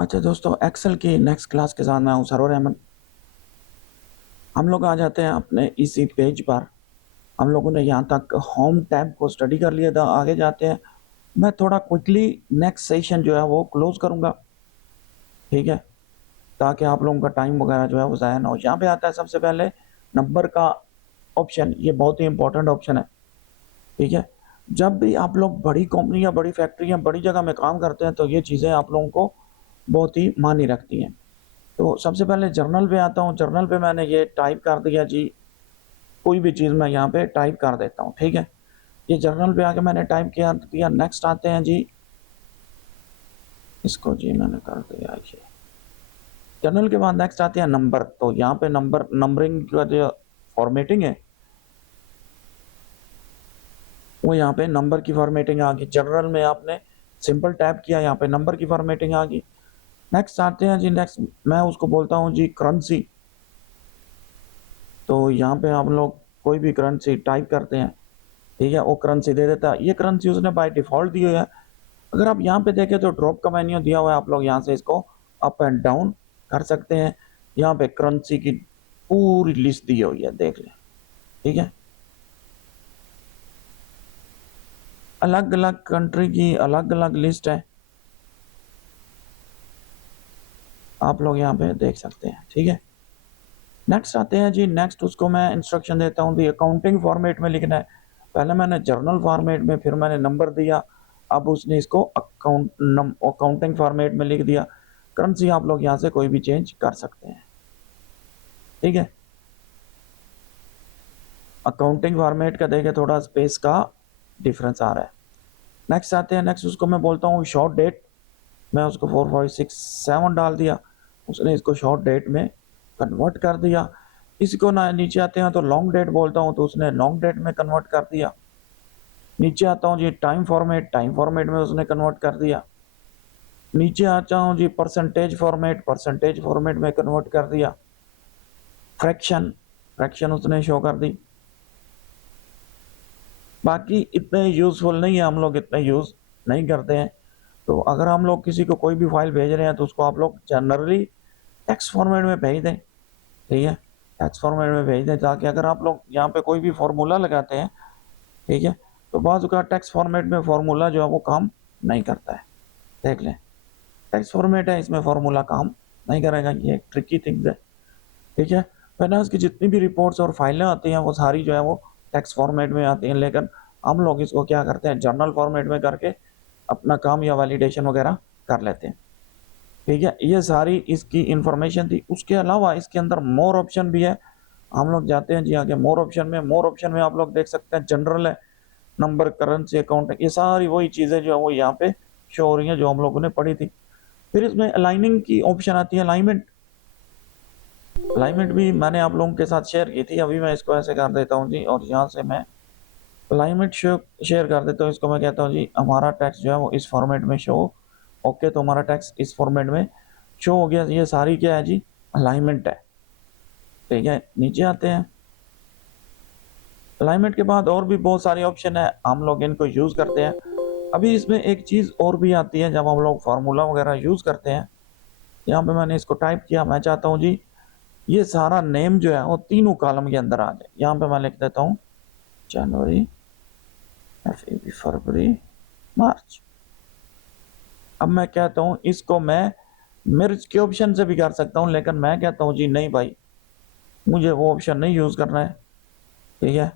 अच्छा दोस्तों, एक्सेल की नेक्स्ट क्लास के साथ मैं हूं सरोवर अहमद। हम लोग आ जाते हैं अपने इसी पेज पर। हम लोगों ने यहाँ तक होम टैब को स्टडी कर लिया था। आगे जाते हैं। मैं थोड़ा क्विकली नेक्स्ट सेशन जो है वो क्लोज करूँगा, ठीक है, ताकि आप लोगों का टाइम वगैरह जो है वो ज़ाया ना हो। यहाँ पे आता है सबसे पहले नंबर का ऑप्शन। ये बहुत ही इंपॉर्टेंट ऑप्शन है, ठीक है। जब भी आप लोग बड़ी कंपनी या बड़ी फैक्ट्री या बड़ी जगह में काम करते हैं तो ये चीज़ें आप लोगों को बहुत ही मायने रखती हैं। तो सबसे पहले जर्नल पे आता हूँ। जर्नल पे मैंने ये टाइप कर दिया जी, कोई भी चीज़ मैं यहाँ पे टाइप कर देता हूँ, ठीक है। ये जर्नल पे आके मैंने टाइप किया दिया। नेक्स्ट आते हैं जी, इसको जी मैंने कर दिया ये। जर्नल के बाद नेक्स्ट आते हैं नंबर। तो यहाँ पे नंबरिंग का जो फॉर्मेटिंग है वो यहाँ पे नंबर की फॉर्मेटिंग आ गई। जर्नल में आपने सिंपल टैप किया, यहाँ पे नंबर की फॉर्मेटिंग आ गई। नेक्स्ट आते हैं जी, नेक्स्ट मैं उसको बोलता हूँ जी करेंसी। तो यहाँ पे आप लोग कोई भी करेंसी टाइप करते हैं, ठीक है, वो करेंसी दे देता है। ये करेंसी उसने बाय डिफॉल्ट दी हुई है। अगर आप यहाँ पे देखें तो ड्रॉप का मेन्यू दिया हुआ है। आप लोग यहाँ से इसको अप एंड डाउन कर सकते हैं। यहाँ पे करेंसी की पूरी लिस्ट दी हुई है, देख लें, ठीक है। अलग अलग कंट्री की अलग अलग लिस्ट है, आप लोग यहाँ पे देख सकते हैं, ठीक है। नेक्स्ट आते हैं जी, नेक्स्ट उसको मैं इंस्ट्रक्शन देता हूँ भी अकाउंटिंग फॉर्मेट में लिखना है। पहले मैंने जर्नल फॉर्मेट में, फिर मैंने नंबर दिया, अब उसने इसको अकाउंटिंग फॉर्मेट में लिख दिया। करेंसी आप लोग यहाँ से कोई भी चेंज कर सकते हैं, ठीक है। अकाउंटिंग फॉर्मेट का देखें थोड़ा स्पेस का डिफरेंस आ रहा है। नेक्स्ट आते हैं, नेक्स्ट उसको मैं बोलता हूँ शॉर्ट डेट। मैं उसको 4567 डाल दिया, उसने इसको शॉर्ट डेट में कन्वर्ट कर दिया। इसको ना नीचे आते हैं तो लॉन्ग डेट बोलता हूँ तो उसने लॉन्ग डेट में कन्वर्ट कर दिया। नीचे आता हूँ जी टाइम फॉर्मेट में उसने कन्वर्ट कर दिया। नीचे आता हूँ जी परसेंटेज फॉर्मेट में कन्वर्ट कर दिया। फ्रैक्शन उसने शो कर दी। बाकी इतने यूजफुल नहीं है, हम लोग इतने यूज नहीं करते हैं। तो अगर हम लोग किसी को कोई भी फाइल भेज रहे हैं तो उसको आप लोग जनरली टेक्स्ट फॉर्मेट में भेज दें, ठीक है। टेक्स्ट फॉर्मेट में भेज दें ताकि अगर आप लोग यहाँ पे कोई भी फार्मूला लगाते हैं, ठीक है, तो बाज़ का टेक्स्ट फॉर्मेट में फार्मूला जो है वो काम नहीं करता है, देख लें। टेक्स्ट फॉर्मेट है, इसमें फार्मूला काम नहीं करेगा। ये एक ट्रिकी थिंग्स है, ठीक है। फाइनेंस की जितनी भी रिपोर्ट्स और फाइलें आती हैं वो सारी जो है वो टेक्स्ट फॉर्मेट में आती हैं, लेकिन हम लोग इसको क्या करते हैं, जर्नल फॉर्मेट में करके अपना काम या वैलिडेशन वगैरह कर लेते हैं, ठीक है। ये सारी इसकी इंफॉर्मेशन थी। उसके अलावा इसके अंदर मोर ऑप्शन भी है। हम लोग जाते हैं जी आगे मोर ऑप्शन में आप लोग देख सकते हैं जनरल है, नंबर, करेंसी, अकाउंट, ये सारी वही चीज़ें जो है वो यहाँ पे शो हो रही हैं जो हम लोगों ने पढ़ी थी। फिर इसमें अलाइनिंग की ऑप्शन आती है, अलाइनमेंट भी मैंने आप लोगों के साथ शेयर की थी। अभी मैं इसको ऐसे कर देता हूँ जी, और यहाँ से मैं अलाइनमेंट शेयर कर देता हूँ। इसको मैं कहता हूँ जी हमारा टेक्स्ट जो है वो इस फॉर्मेट में शो। ओके, तो हमारा टेक्स्ट इस फॉर्मेट में शो हो गया। ये सारी क्या है जी, अलाइनमेंट है, ठीक है। नीचे आते हैं, अलाइनमेंट के बाद और भी बहुत सारे ऑप्शन है, हम लोग इनको यूज़ करते हैं। अभी इसमें एक चीज़ और भी आती है जब हम लोग फार्मूला वगैरह यूज़ करते हैं। यहाँ पे मैंने इसको टाइप किया। मैं चाहता हूँ जी ये सारा नेम जो है वो तीनों कॉलम के अंदर आ जाए। यहाँ पे मैं लिख देता हूँ जनवरी, फरवरी, मार्च। अब मैं कहता हूँ इसको मैं मिर्च के ऑप्शन से भी कर सकता हूँ, लेकिन मैं कहता हूँ जी नहीं भाई, मुझे वो ऑप्शन नहीं यूज़ करना है, ठीक है।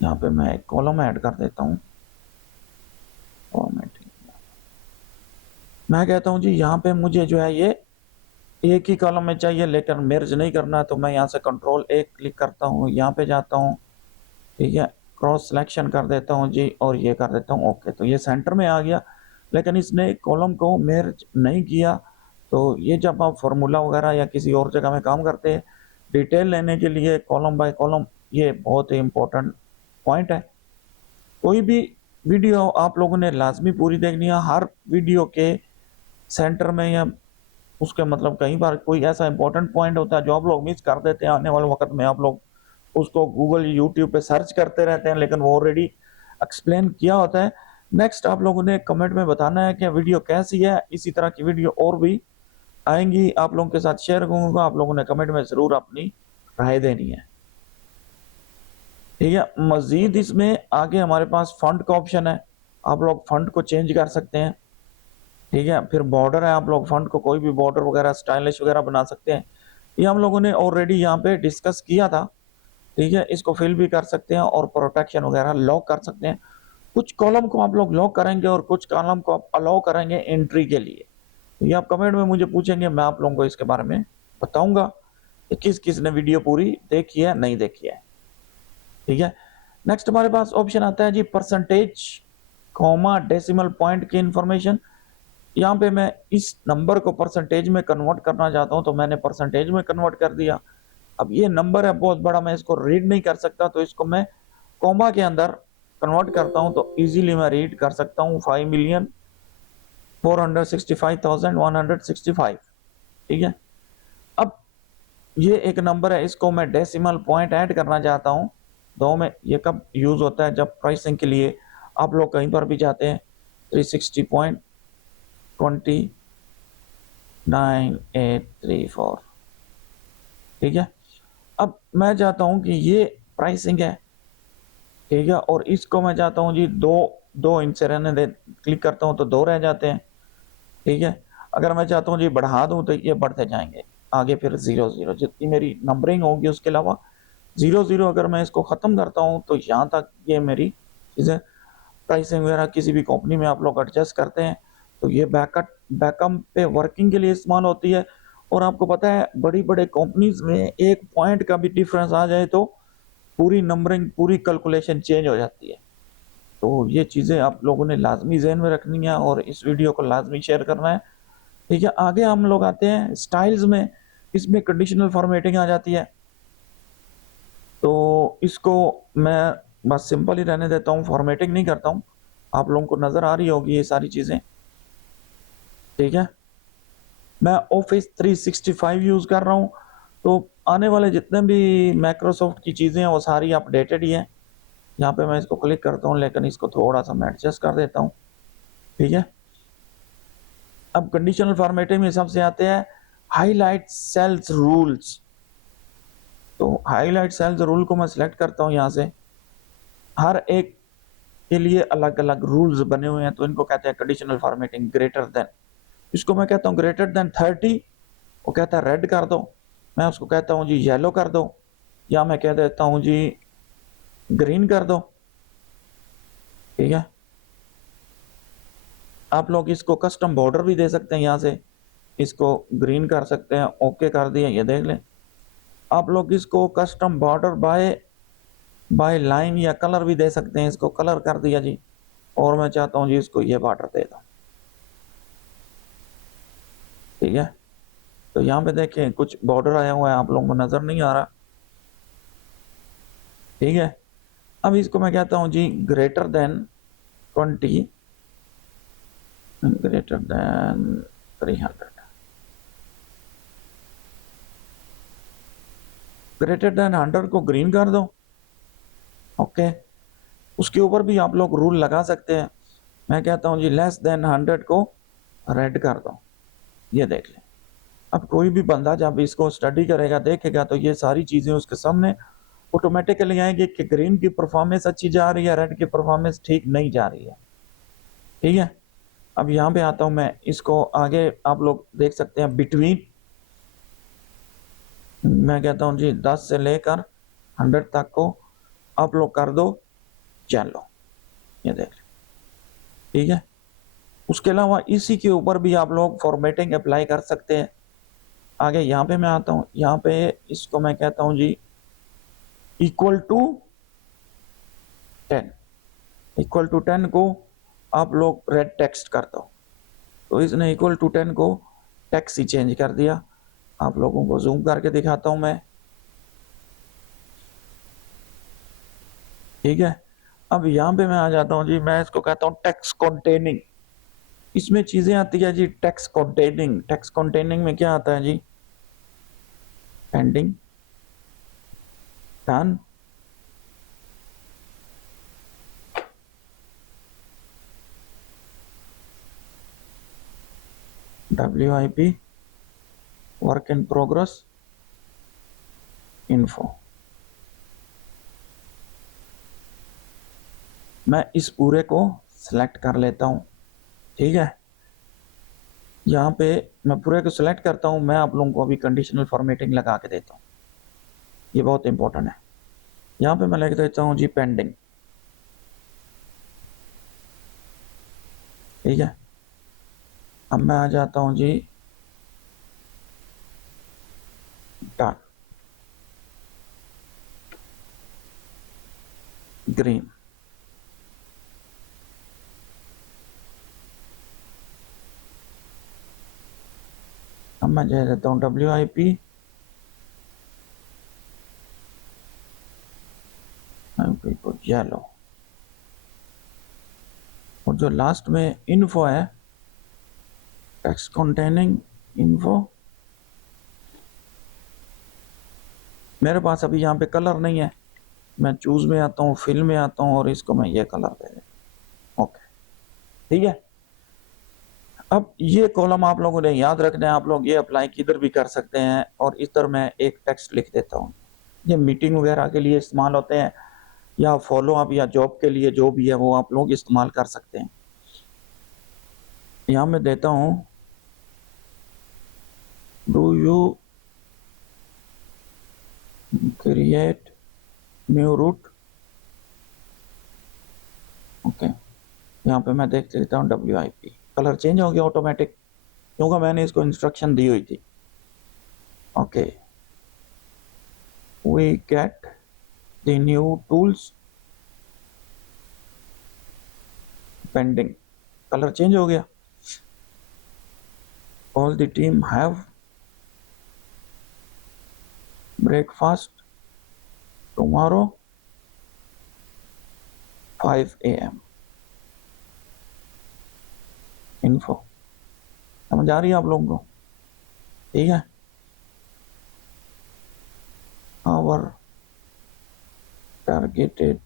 यहाँ पे मैं एक कॉलम ऐड कर देता हूँ फॉर्मेटिंग। मैं कहता हूँ जी यहाँ पे मुझे जो है ये एक ही कॉलम में चाहिए, लेकिन मिर्ज नहीं करना। तो मैं यहाँ से कंट्रोल A क्लिक करता हूँ, यहाँ पे जाता हूँ, ठीक है, क्रॉस सिलेक्शन कर देता हूँ जी, और ये कर देता हूँ ओके। तो ये सेंटर में आ गया, लेकिन इसने कॉलम को मिर्ज नहीं किया। तो ये जब आप फार्मूला वगैरह या किसी और जगह में काम करते हैं, डिटेल लेने के लिए कॉलम बाय कॉलम, ये बहुत ही इम्पोर्टेंट पॉइंट है। कोई भी वीडियो आप लोगों ने लाजमी पूरी देखनी है। हर वीडियो के सेंटर में या उसके मतलब कई बार कोई ऐसा इंपॉर्टेंट पॉइंट होता है जो आप लोग मिस कर देते हैं। आने वाले वक्त में आप लोग उसको गूगल यूट्यूब पे सर्च करते रहते हैं, लेकिन वो ऑलरेडी एक्सप्लेन किया होता है। नेक्स्ट आप लोगों ने कमेंट में बताना है कि वीडियो कैसी है, इसी तरह की वीडियो और भी आएंगी, आप लोगों के साथ शेयर करूंगा। आप लोगों ने कमेंट में जरूर अपनी राय देनी है, ठीक है। मजीद इसमें आगे हमारे पास फंड का ऑप्शन है, आप लोग फंड को चेंज कर सकते हैं, ठीक है। फिर बॉर्डर है, आप लोग फंड को कोई भी बॉर्डर वगैरह स्टाइलिश वगैरह बना सकते हैं। ये हम लोगों ने ऑलरेडी यहाँ पे डिस्कस किया था, ठीक है। इसको फिल भी कर सकते हैं और प्रोटेक्शन वगैरह लॉक कर सकते हैं। कुछ कॉलम को आप लोग लॉक करेंगे और कुछ कॉलम को आप अलाउ करेंगे एंट्री के लिए। ये आप कमेंट में मुझे पूछेंगे, मैं आप लोगों को इसके बारे में बताऊंगा कि किस किस ने वीडियो पूरी देखी है नहीं देखी है, ठीक है। नेक्स्ट हमारे पास ऑप्शन आता है जी परसेंटेज, कॉमा, डेसिमल पॉइंट की इंफॉर्मेशन। यहाँ पे मैं इस नंबर को परसेंटेज में कन्वर्ट करना चाहता हूँ, तो मैंने परसेंटेज में कन्वर्ट कर दिया। अब ये नंबर है बहुत बड़ा, मैं इसको रीड नहीं कर सकता, तो इसको मैं कॉमा के अंदर कन्वर्ट करता हूँ तो इजीली मैं रीड कर सकता हूँ 5,465,165, ठीक है। अब ये एक नंबर है, इसको मैं डेसिमल पॉइंट ऐड करना चाहता हूँ। दो में ये कब यूज होता है, जब प्राइसिंग के लिए आप लोग कहीं पर भी जाते हैं 360.29834, ठीक है। अब मैं चाहता हूं कि ये प्राइसिंग है, ठीक है, और इसको मैं चाहता हूं जी दो दो इनसे रहने दे, क्लिक करता हूं तो दो रह जाते हैं, ठीक है। अगर मैं चाहता हूं जी बढ़ा दूं तो ये बढ़ते जाएंगे आगे, फिर 0 0 जितनी मेरी नंबरिंग होगी उसके अलावा 0 0 अगर मैं इसको खत्म करता हूं तो यहाँ तक ये मेरी चीजें प्राइसिंग वगैरह किसी भी कंपनी में आप लोग एडजस्ट करते हैं तो ये बैकअप पे वर्किंग के लिए इस्तेमाल होती है। और आपको पता है बड़ी बड़े कंपनीज में एक पॉइंट का भी डिफरेंस आ जाए तो पूरी नंबरिंग पूरी कैलकुलेशन चेंज हो जाती है। तो ये चीज़ें आप लोगों ने लाजमी जहन में रखनी है और इस वीडियो को लाजमी शेयर करना है, ठीक है। आगे हम लोग आते हैं स्टाइल्स में, इसमें कंडीशनल फॉर्मेटिंग आ जाती है, तो इसको मैं बस सिंपल ही रहने देता हूँ, फॉर्मेटिंग नहीं करता हूँ। आप लोगों को नज़र आ रही होगी ये सारी चीज़ें, ठीक है। मैं ऑफिस 365 यूज़ कर रहा हूँ, तो आने वाले जितने भी माइक्रोसॉफ्ट की चीज़ें हैं वो सारी अपडेटेड ही हैं। यहाँ पे मैं इसको क्लिक करता हूँ, लेकिन इसको थोड़ा सा मैं एडजस्ट कर देता हूँ, ठीक है। अब कंडीशनल फॉर्मेटिंग में सबसे आते हैं हाईलाइट सेल्स रूल्स। तो हाईलाइट सेल्स रूल को मैं सिलेक्ट करता हूँ यहाँ से, हर एक के लिए अलग अलग रूल्स बने हुए हैं, तो इनको कहते हैं कंडीशनल फॉर्मेटिंग। ग्रेटर देन, इसको मैं कहता हूँ ग्रेटर देन 30, वो कहता है रेड कर दो, मैं उसको कहता हूँ जी येलो कर दो, या मैं कह देता हूँ जी ग्रीन कर दो, ठीक है। आप लोग इसको कस्टम बॉर्डर भी दे सकते हैं, यहाँ से इसको ग्रीन कर सकते हैं, ओके कर दिया, ये देख लें। आप लोग इसको कस्टम बॉर्डर बाय लाइन या कलर भी दे सकते हैं, इसको कलर कर दिया जी, और मैं चाहता हूँ जी इसको ये बॉर्डर दे दो, ठीक है। तो यहाँ पे देखें कुछ बॉर्डर आया हुआ है, आप लोगों को नजर नहीं आ रहा, ठीक है। अब इसको मैं कहता हूँ जी greater than 20, greater than 300, greater than 100 को ग्रीन कर दो, ओके। उसके ऊपर भी आप लोग रूल लगा सकते हैं, मैं कहता हूँ जी लेस देन 100 को रेड कर दो, ये देख लें। अब कोई भी बंदा जब इसको स्टडी करेगा देखेगा तो ये सारी चीज़ें उसके सामने ऑटोमेटिकली आएंगे कि ग्रीन की परफॉर्मेंस अच्छी जा रही है, रेड की परफॉर्मेंस ठीक नहीं जा रही है, ठीक है। अब यहाँ पे आता हूँ मैं, इसको आगे आप लोग देख सकते हैं बिटवीन, मैं कहता हूँ जी 10 से लेकर 100 तक को आप लोग कर दो येलो, ये देख लें, ठीक है। उसके अलावा इसी के ऊपर भी आप लोग फॉर्मेटिंग अप्लाई कर सकते हैं। आगे यहाँ पे मैं आता हूँ, यहाँ पे इसको मैं कहता हूँ जी इक्वल टू 10, इक्वल टू 10 को आप लोग रेड टेक्स्ट कर दो, तो इसने इक्वल टू 10 को टेक्स्ट ही चेंज कर दिया। आप लोगों को जूम करके दिखाता हूँ मैं, ठीक है। अब यहाँ पे मैं आ जाता हूँ जी, मैं इसको कहता हूँ टेक्स्ट कंटेनिंग। इसमें चीजें आती है जी टेक्स्ट कंटेनिंग, टेक्स्ट कंटेनिंग में क्या आता है जी pending, done, WIP work in progress info. मैं इस पूरे को सिलेक्ट कर लेता हूँ, ठीक है। यहाँ पे मैं पूरे को सिलेक्ट करता हूँ। मैं आप लोगों को अभी कंडीशनल फॉर्मेटिंग लगा के देता हूँ, ये बहुत इंपॉर्टेंट है। यहाँ पे मैं लिख देता हूँ जी पेंडिंग, ठीक है। अब मैं आ जाता हूँ जी डन, ग्रीन। अब मैं दे देता हूँ WIP को येलो, और जो लास्ट में इन्फो है टेक्स्ट कंटेनिंग इन्फो, मेरे पास अभी यहाँ पे कलर नहीं है। मैं चूज में आता हूँ, फिल में आता हूँ और इसको मैं ये कलर दे देता हूँ, ओके, ठीक है। अब ये कॉलम आप लोगों ने याद रखना है, आप लोग ये अप्लाई किधर भी कर सकते हैं। और इधर मैं एक टेक्स्ट लिख देता हूँ, ये मीटिंग वगैरह के लिए इस्तेमाल होते हैं, या फॉलो अप या जॉब के लिए जो भी है वो आप लोग इस्तेमाल कर सकते हैं। यहाँ मैं देता हूँ do you create new root, okay. यहाँ पे मैं देख लेता हूँ WIP, कलर चेंज हो गया ऑटोमेटिक, क्योंकि मैंने इसको इंस्ट्रक्शन दी हुई थी, okay. We get the new tools pending, colour change हो गया। All the team have breakfast tomorrow 5 AM info. समझ आ रही है आप लोगों को, ठीक है। आवर टारगेटेड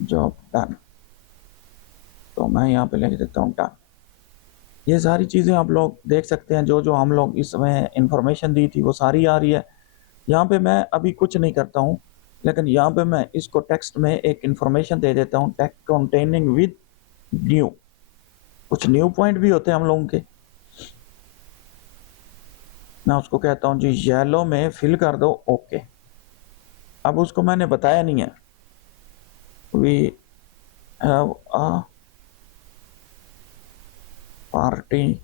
जॉब डन, तो मैं यहाँ पे लिख देता हूँ डन। ये सारी चीज़ें आप लोग देख सकते हैं, जो जो हम लोग इसमें इंफॉर्मेशन दी थी वो सारी आ रही है। यहाँ पे मैं अभी कुछ नहीं करता हूँ, लेकिन यहाँ पे मैं इसको टेक्स्ट में एक इंफॉर्मेशन दे देता हूँ, टेक्स्ट कंटेनिंग विद न्यू, कुछ न्यू पॉइंट भी होते हैं हम लोगों के। मैं उसको कहता हूँ जी येलो में फिल कर दो, ओके। अब उसको मैंने बताया नहीं है, we have a party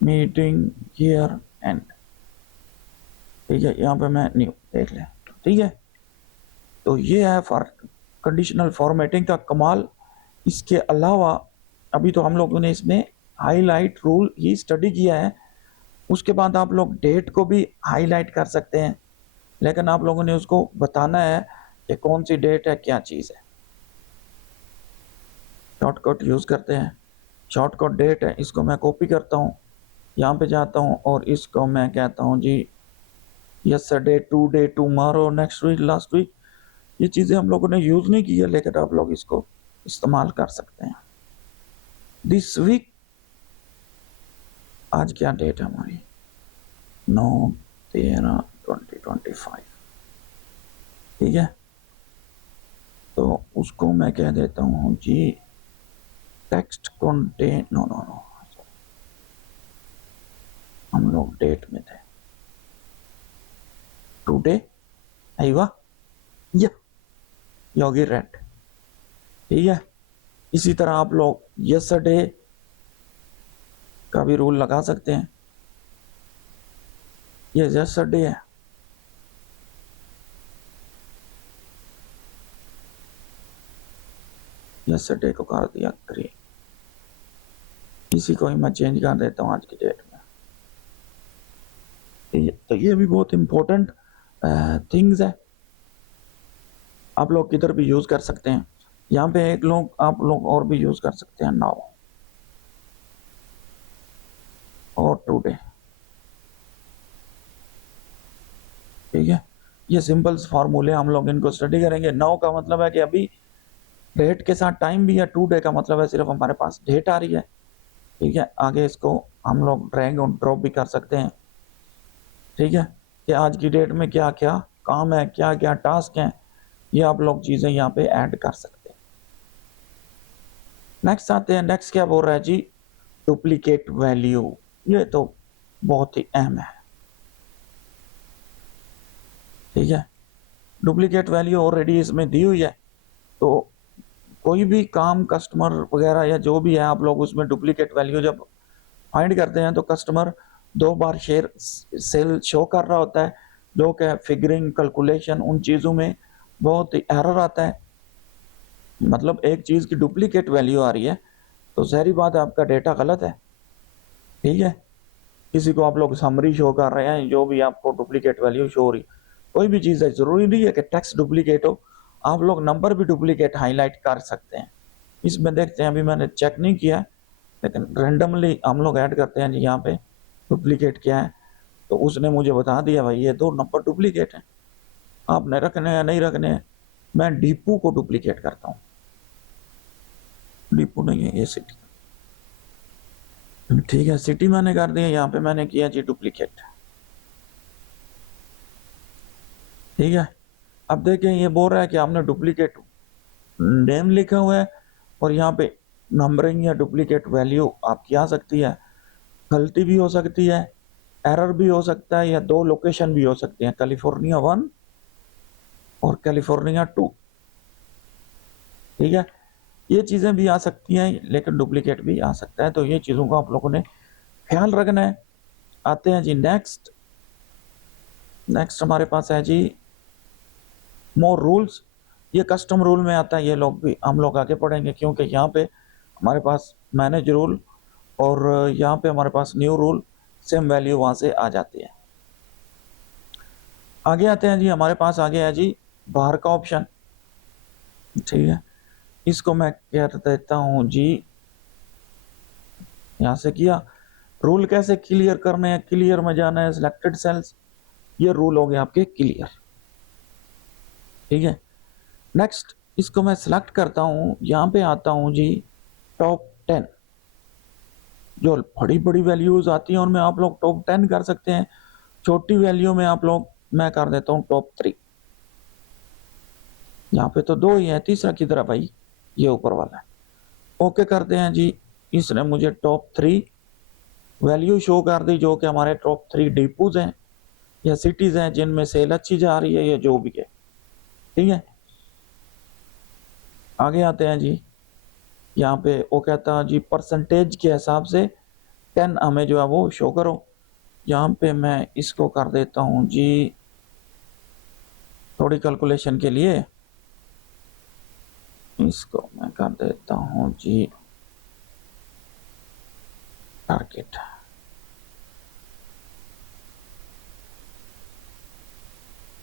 meeting here and, ठीक है। यहाँ पे मैं न्यू देख लें, ठीक है। तो ये है कंडीशनल फॉर्मेटिंग का कमाल। इसके अलावा अभी तो हम लोगों ने इसमें हाईलाइट रूल ही स्टडी किया है, उसके बाद आप लोग डेट को भी हाईलाइट कर सकते हैं, लेकिन आप लोगों ने उसको बताना है कि कौन सी डेट है, क्या चीज़ है। शॉर्टकट यूज़ करते हैं, शॉर्टकट डेट है, इसको मैं कॉपी करता हूँ, यहाँ पे जाता हूँ और इसको मैं कहता हूँ जी yesterday, today, tomorrow, next week, last week. ये चीज़ें हम लोगों ने यूज़ नहीं की है, लेकिन आप लोग इसको इस्तेमाल कर सकते हैं। दिस वीक, आज क्या डेट है हमारी, 9/13/2025, ठीक है। तो उसको मैं कह देता हूँ जी text contain, no no no, हम लोग डेट में थे, टुडे आएगा या योगी रेड, ठीक है। इसी तरह आप लोग यस्टरडे का भी रूल लगा सकते हैं, ये यस्टरडे है, यस्टरडे को कर दिया ग्रीन, इसी को ही मैं चेंज कर देता हूँ आज की डेट में। तो ये भी बहुत इंपॉर्टेंट थिंग्स है, आप लोग किधर भी यूज कर सकते हैं। यहाँ पे एक लोग आप लोग और भी यूज कर सकते हैं, नाउ और टुडे, ठीक है। ये सिंपल्स फार्मूले हम लोग इनको स्टडी करेंगे। नाउ का मतलब है कि अभी डेट के साथ टाइम भी है, टुडे का मतलब है सिर्फ हमारे पास डेट आ रही है, ठीक है। आगे इसको हम लोग ड्रैग और ड्रॉप भी कर सकते हैं, ठीक है, कि आज की डेट में क्या क्या काम है, क्या क्या टास्क हैं, ये आप लोग चीज़ें यहाँ पे ऐड कर सकते हैं। नेक्स्ट आते हैं, नेक्स्ट क्या बोल रहा है जी, डुप्लीकेट वैल्यू। ये तो बहुत ही अहम है, ठीक है। डुप्लीकेट वैल्यू ऑलरेडी इसमें दी हुई है, तो कोई भी काम कस्टमर वगैरह या जो भी है, आप लोग उसमें डुप्लीकेट वैल्यू जब फाइंड करते हैं तो कस्टमर 2 बार शेयर सेल शो कर रहा होता है, जो कि फिगरिंग कैलकुलेशन उन चीज़ों में बहुत ही एरर आता है। मतलब एक चीज़ की डुप्लीकेट वैल्यू आ रही है तो ज़ाहिर बात है आपका डेटा गलत है, ठीक है। किसी को आप लोग समरी शो कर रहे हैं, जो भी आपको डुप्लीकेट वैल्यू शो हो रही, कोई भी चीज़ है, ज़रूरी नहीं है कि टेक्स्ट डुप्लीकेट हो, आप लोग नंबर भी डुप्लीकेट हाईलाइट कर सकते हैं। इसमें देखते हैं, अभी मैंने चेक नहीं किया, लेकिन रैंडमली हम लोग ऐड करते हैं जी यहाँ पे डुप्लीकेट क्या है, तो उसने मुझे बता दिया भाई ये 2 नंबर डुप्लीकेट हैं, आपने रखने हैं नहीं रखने हैं। मैं डीपू को डुप्लीकेट करता हूँ, डीपू नहीं है ये सिटी, ठीक है, सिटी मैंने कर दिया, यहाँ पे मैंने किया जी डुप्लीकेट, ठीक है। अब देखें ये बोल रहा है कि आपने डुप्लीकेट नेम लिखा हुआ है और यहाँ पे नंबरिंग या डुप्लीकेट वैल्यू आपकी आ सकती है, गलती भी हो सकती है, एरर भी हो सकता है, या 2 लोकेशन भी हो सकती हैं, कैलिफोर्निया 1 और कैलिफोर्निया 2, ठीक है। ये चीज़ें भी आ सकती हैं, लेकिन डुप्लीकेट भी आ सकता है, तो ये चीज़ों का आप लोगों ने ख्याल रखना है। आते हैं जी नेक्स्ट, नेक्स्ट हमारे पास है जी मोर रूल्स। ये कस्टम रूल में आता है, ये लोग भी हम लोग आगे पढ़ेंगे, क्योंकि यहाँ पे हमारे पास मैनेज रूल और यहाँ पे हमारे पास न्यू रूल, सेम वैल्यू वहाँ से आ जाती है। आगे आते हैं जी, हमारे पास आगे है जी बाहर का ऑप्शन, ठीक है। इसको मैं कह देता हूँ जी, यहाँ से किया, रूल कैसे क्लियर करने हैं, क्लियर में जाना है, सिलेक्टेड सेल्स, ये रूल हो गए आपके क्लियर, ठीक है। नेक्स्ट इसको मैं सिलेक्ट करता हूँ, यहाँ पे आता हूँ जी टॉप 10, जो बड़ी बड़ी वैल्यूज आती हैं उनमें आप लोग टॉप 10 कर सकते हैं, छोटी वैल्यू में आप लोग मैं कर देता हूँ टॉप 3। यहाँ पे तो 2 ही है, तीसरा किधर है भाई, ये ऊपर वाला है। ओके करते हैं जी, इसने मुझे टॉप 3 वैल्यू शो कर दी, जो कि हमारे टॉप 3 डिपोज हैं या सिटीज हैं जिनमें सेल अच्छी जा रही है या जो भी है, ठीक है। आगे आते हैं जी, यहाँ पे वो कहता है जी परसेंटेज के हिसाब से 10 हमें जो है वो शो करो। यहाँ पे मैं इसको कर देता हूँ जी, थोड़ी कैलकुलेशन के लिए इसको मैं कर देता हूँ जी टारगेट,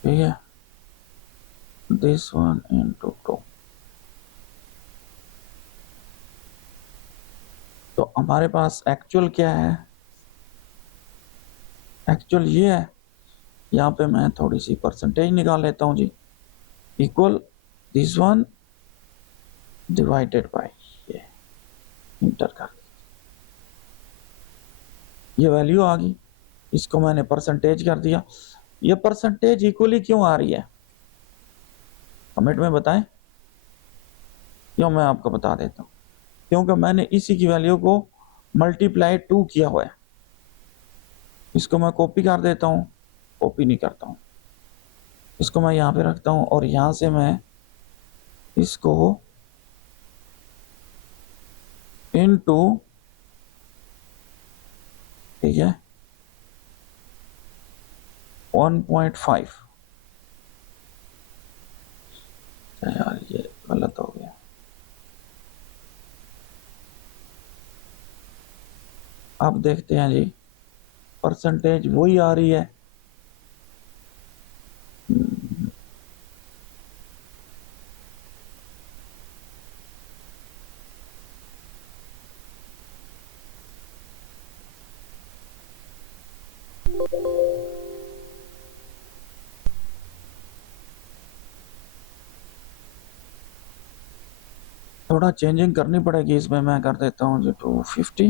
ठीक है, दिस वन इनटू 2। तो हमारे पास एक्चुअल क्या है, एक्चुअल ये है, यहाँ पे मैं थोड़ी सी परसेंटेज निकाल लेता हूँ जी, equal this one divided by ये, इंटर कर, ये वैल्यू आ गई, इसको मैंने परसेंटेज कर दिया। ये परसेंटेज इक्वली क्यों आ रही है, कमेंट में बताएं, क्यों, मैं आपको बता देता हूँ, क्योंकि मैंने इसी की वैल्यू को मल्टीप्लाई 2 किया हुआ है। इसको मैं कॉपी कर देता हूँ, कॉपी नहीं करता हूँ, इसको मैं यहाँ पे रखता हूँ और यहाँ से मैं इसको इनटू, ठीक है, 1.5, यार ये गलत हो गया, अब देखते हैं जी परसेंटेज वही आ रही है, थोड़ा चेंजिंग करनी पड़ेगी इसमें, मैं कर देता हूँ जी 250,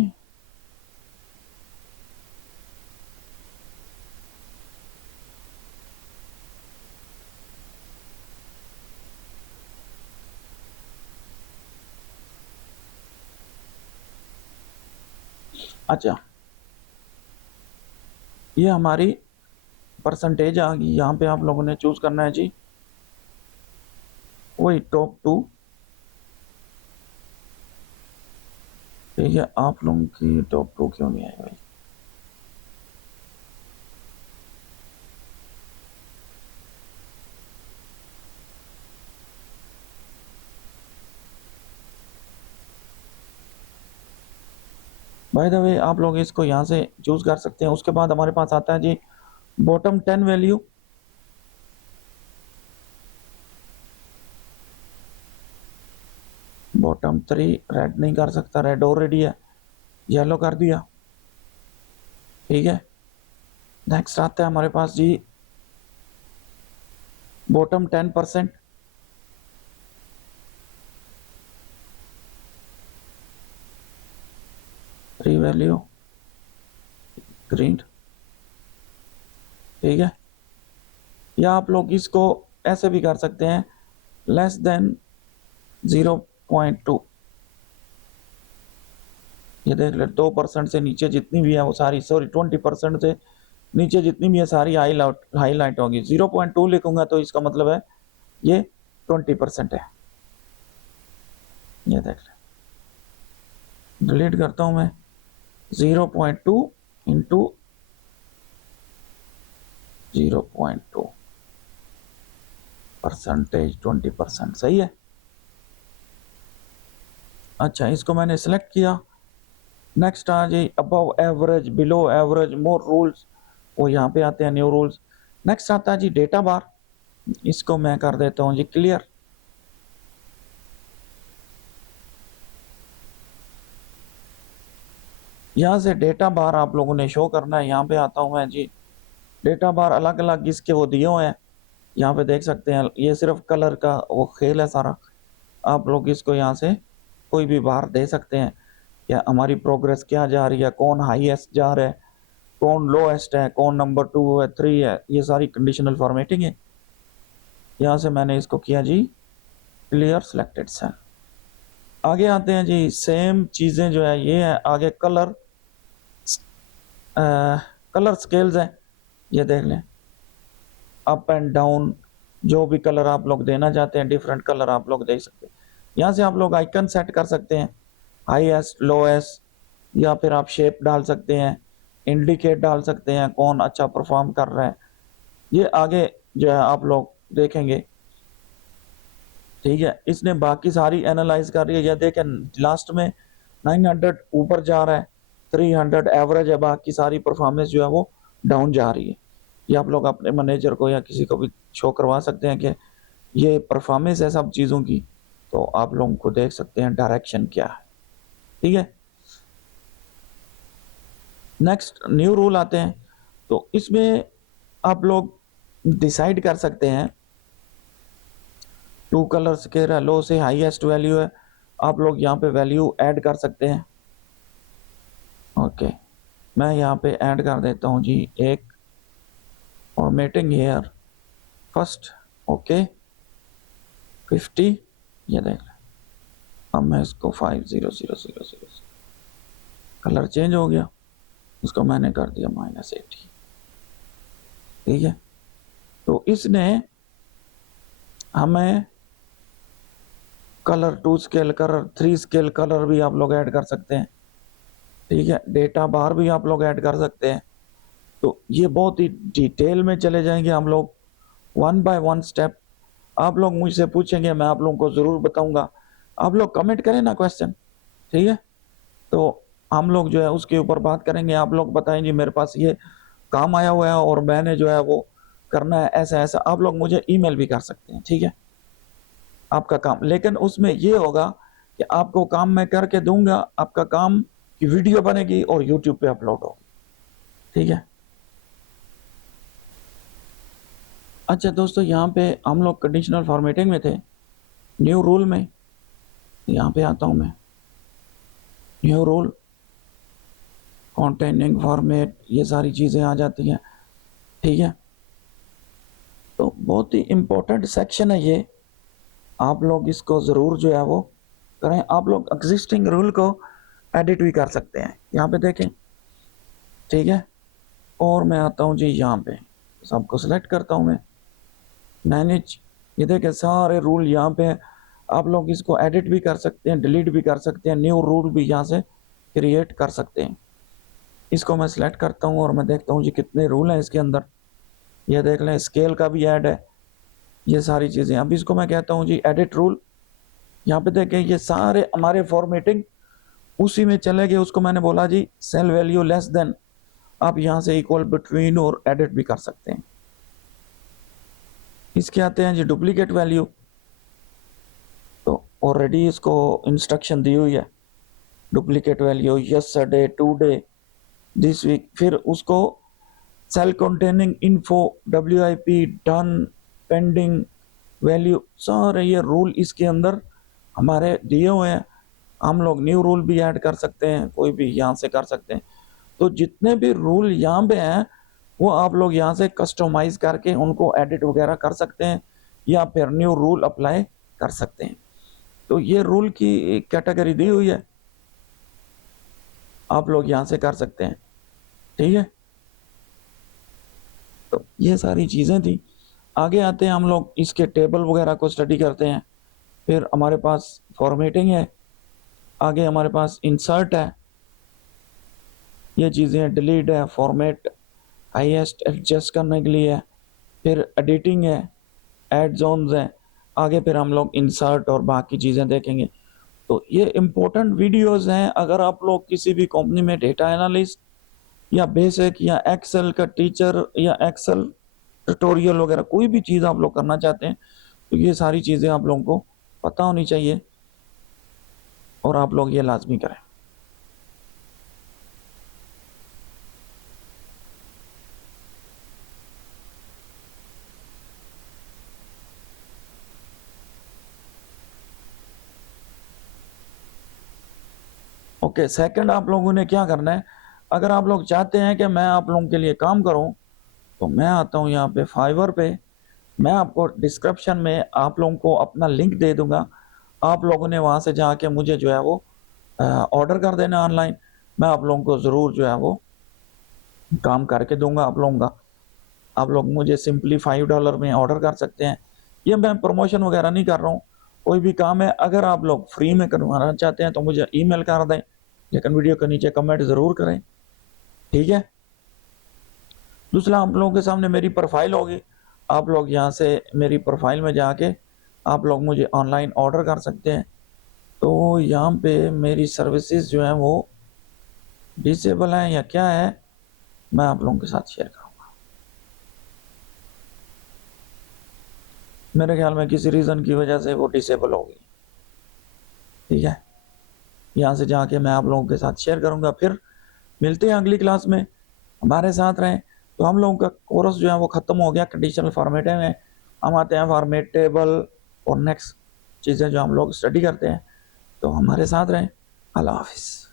अच्छा, ये हमारी परसेंटेज आ गई। यहाँ पे आप लोगों ने चूज करना है जी वही टॉप 2। ठीक है, आप लोगों की टॉप 2 क्यों नहीं आई भाई? बाय द वे आप लोग इसको यहाँ से चूज कर सकते हैं। उसके बाद हमारे पास आता है जी बॉटम 10 वैल्यू। बॉटम 3 रेड नहीं कर सकता, रेड ऑलरेडी है, येलो कर दिया। ठीक है, नेक्स्ट आता है हमारे पास जी बॉटम 10%। Three value green. ठीक है, या आप लोग इसको ऐसे भी कर सकते हैं लेस देन 0.2। ये देख ले 2% से नीचे जितनी भी है वो सारी, सॉरी 20% से नीचे जितनी भी है सारी हाईलाइट होगी। 0.2 लिखूंगा तो इसका मतलब है ये 20% है। ये देख ले, डिलीट करता हूं मैं। 0.2 इंटू 0.2 परसेंटेज 20%, सही है। अच्छा, इसको मैंने सिलेक्ट किया। नेक्स्ट आ जाए अबव एवरेज, बिलो एवरेज, मोर रूल्स, वो यहाँ पे आते हैं न्यू रूल्स। नेक्स्ट आता है जी डेटा बार। इसको मैं कर देता हूँ जी क्लियर। यहाँ से डेटा बार आप लोगों ने शो करना है। यहाँ पे आता हूँ मैं जी, डेटा बार अलग अलग इसके वो दिए हुए हैं, यहाँ पे देख सकते हैं। ये सिर्फ कलर का वो खेल है सारा। आप लोग इसको यहाँ से कोई भी बार दे सकते हैं, या हमारी प्रोग्रेस क्या जा रही है, कौन हाईएस्ट जा रहा है, कौन लोएस्ट है, कौन नंबर 2 है, 3 है, ये सारी कंडीशनल फॉर्मेटिंग है। यहाँ से मैंने इसको किया जी क्लियर सिलेक्टेड सेल। आगे आते हैं जी, सेम चीज़ें जो है ये है। आगे कलर कलर स्केल्स हैं, ये देख लें, अप एंड डाउन, जो भी कलर आप लोग देना चाहते हैं डिफरेंट कलर आप लोग दे सकते हैं। यहाँ से आप लोग आइकन सेट कर सकते हैं, हाईएस्ट, लोएस्ट, या फिर आप शेप डाल सकते हैं, इंडिकेट डाल सकते हैं कौन अच्छा परफॉर्म कर रहा है। ये आगे जो है आप लोग देखेंगे। ठीक है, इसने बाकी सारी एनालाइज कर रही है। ये देखें लास्ट में 900 ऊपर जा रहा है, 300 एवरेज है, बाकी सारी परफॉर्मेंस जो है वो डाउन जा रही है। ये आप लोग अपने मैनेजर को या किसी को भी शो करवा सकते हैं कि ये परफॉर्मेंस है सब चीज़ों की, तो आप लोगों को देख सकते हैं डायरेक्शन क्या है। ठीक है, नेक्स्ट न्यू रूल आते हैं। तो इसमें आप लोग डिसाइड कर सकते हैं, 2 कलर्स के लो से हाईएस्ट वैल्यू है, आप लोग यहाँ पे वैल्यू ऐड कर सकते हैं। ओके, मैं यहाँ पे ऐड कर देता हूँ जी एक फॉर्मेटिंग हेयर फर्स्ट। ओके 50, ये देख लें। अब मैं इसको 50000, कलर चेंज हो गया, इसको मैंने कर दिया -80। ठीक है, तो इसने हमें colour 2 scale colour, 3 scale colour भी आप लोग ऐड कर सकते हैं। ठीक है, डेटा बार भी आप लोग ऐड कर सकते हैं। तो ये बहुत ही डिटेल में चले जाएंगे हम लोग, 1 बाय 1 स्टेप। आप लोग मुझसे पूछेंगे, मैं आप लोगों को ज़रूर बताऊंगा। आप लोग कमेंट करें ना क्वेश्चन, ठीक है, तो हम लोग जो है उसके ऊपर बात करेंगे। आप लोग बताएंगे मेरे पास ये काम आया हुआ है और मैंने जो है वो करना है ऐसा ऐसा। आप लोग मुझे ईमेल भी कर सकते हैं। ठीक है, आपका काम, लेकिन उसमें ये होगा कि आपको काम मैं करके दूंगा, आपका काम की वीडियो बनेगी और यूट्यूब पे अपलोड होगी। ठीक है, अच्छा दोस्तों, यहाँ पे हम लोग कंडीशनल फॉर्मेटिंग में थे, न्यू रूल में। यहाँ पे आता हूँ मैं, न्यू रूल, कॉन्टेनिंग फॉर्मेट, ये सारी चीज़ें आ जाती हैं। ठीक है, तो बहुत ही इम्पोर्टेंट सेक्शन है ये, आप लोग इसको ज़रूर जो है वो करें। आप लोग एग्जिस्टिंग रूल को एडिट भी कर सकते हैं। यहाँ पे देखें, ठीक है। और मैं आता हूँ जी यहाँ पे, सबको सिलेक्ट करता हूँ मैं, मैनेज। ये देखें सारे रूल यहाँ पे है। आप लोग इसको एडिट भी कर सकते हैं, डिलीट भी कर सकते हैं, न्यू रूल भी यहाँ से क्रिएट कर सकते हैं। इसको मैं सिलेक्ट करता हूँ और मैं देखता हूँ जी कितने रूल हैं इसके अंदर। ये देख लें, स्केल का भी ऐड है, ये सारी चीज़ें। अब इसको मैं कहता हूँ जी एडिट रूल। यहाँ पे देखें ये सारे हमारे फॉर्मेटिंग उसी में चले गए। उसको मैंने बोला जी सेल वैल्यू लेस देन, आप यहाँ से इक्वल, बिटवीन और एडिट भी कर सकते हैं। इसके आते हैं जी डुप्लीकेट वैल्यू, तो ऑलरेडी इसको इंस्ट्रक्शन दी हुई है, duplicate value yesterday, today, this week. फिर उसको cell containing info, WIP, done, pending, value, सारे ये रूल इसके अंदर हमारे दिए हुए हैं। हम लोग न्यू रूल भी ऐड कर सकते हैं, कोई भी यहाँ से कर सकते हैं। तो जितने भी रूल यहाँ पे हैं वो आप लोग यहाँ से कस्टमाइज करके उनको एडिट वगैरह कर सकते हैं या फिर न्यू रूल अप्लाई कर सकते हैं। तो ये रूल की कैटेगरी दी हुई है, आप लोग यहाँ से कर सकते हैं, ठीक है। तो ये सारी चीज़ें थी। आगे आते हैं हम लोग इसके टेबल वगैरह को स्टडी करते हैं। फिर हमारे पास फॉर्मेटिंग है, आगे हमारे पास इंसर्ट है, ये चीज़ें डिलीट है, फॉर्मेट, हाईएस्ट एडजस्ट करने के लिए है, फिर एडिटिंग है, ऐड जोन्स हैं। आगे फिर हम लोग इंसर्ट और बाकी चीज़ें देखेंगे। तो ये इम्पोर्टेंट वीडियोस हैं। अगर आप लोग किसी भी कंपनी में डेटा एनालिस्ट या बेसिक या एक्सेल का टीचर या एक्सेल ट्यूटोरियल वगैरह कोई भी चीज़ आप लोग करना चाहते हैं तो ये सारी चीज़ें आप लोगों को पता होनी चाहिए और आप लोग ये लाजमी करें। ओके, सेकंड आप लोगों ने क्या करना है, अगर आप लोग चाहते हैं कि मैं आप लोगों के लिए काम करूं तो मैं आता हूं यहाँ पे फाइवर पे। मैं आपको डिस्क्रिप्शन में आप लोगों को अपना लिंक दे दूंगा, आप लोगों ने वहाँ से जाके मुझे जो है वो ऑर्डर कर देना ऑनलाइन। मैं आप लोगों को ज़रूर जो है वो काम करके दूंगा आप लोगों का। आप लोग मुझे सिंपली $5 में ऑर्डर कर सकते हैं। ये मैं प्रमोशन वगैरह नहीं कर रहा हूँ, कोई भी काम है अगर आप लोग फ्री में करवाना चाहते हैं तो मुझे ईमेल कर दें, लेकिन वीडियो के नीचे कमेंट ज़रूर करें, ठीक है। दूसरा, आप लोगों के सामने मेरी प्रोफाइल होगी, आप लोग यहाँ से मेरी प्रोफाइल में जाके आप लोग मुझे ऑनलाइन ऑर्डर कर सकते हैं। तो यहाँ पे मेरी सर्विसेज जो है वो डिसेबल हैं या क्या है, मैं आप लोगों के साथ शेयर करूँगा। मेरे ख्याल में किसी रीज़न की वजह से वो डिसेबल होगी, ठीक है। यहाँ से जाके मैं आप लोगों के साथ शेयर करूँगा। फिर मिलते हैं अगली क्लास में, हमारे साथ रहें। तो हम लोगों का कोर्स जो है वो ख़त्म हो गया कंडीशनल फॉर्मेटिंग में। हम आते हैं फॉर्मेटेबल और नेक्स्ट चीज़ें जो हम लोग स्टडी करते हैं। तो हमारे साथ रहें। अल्लाह हाफिज़।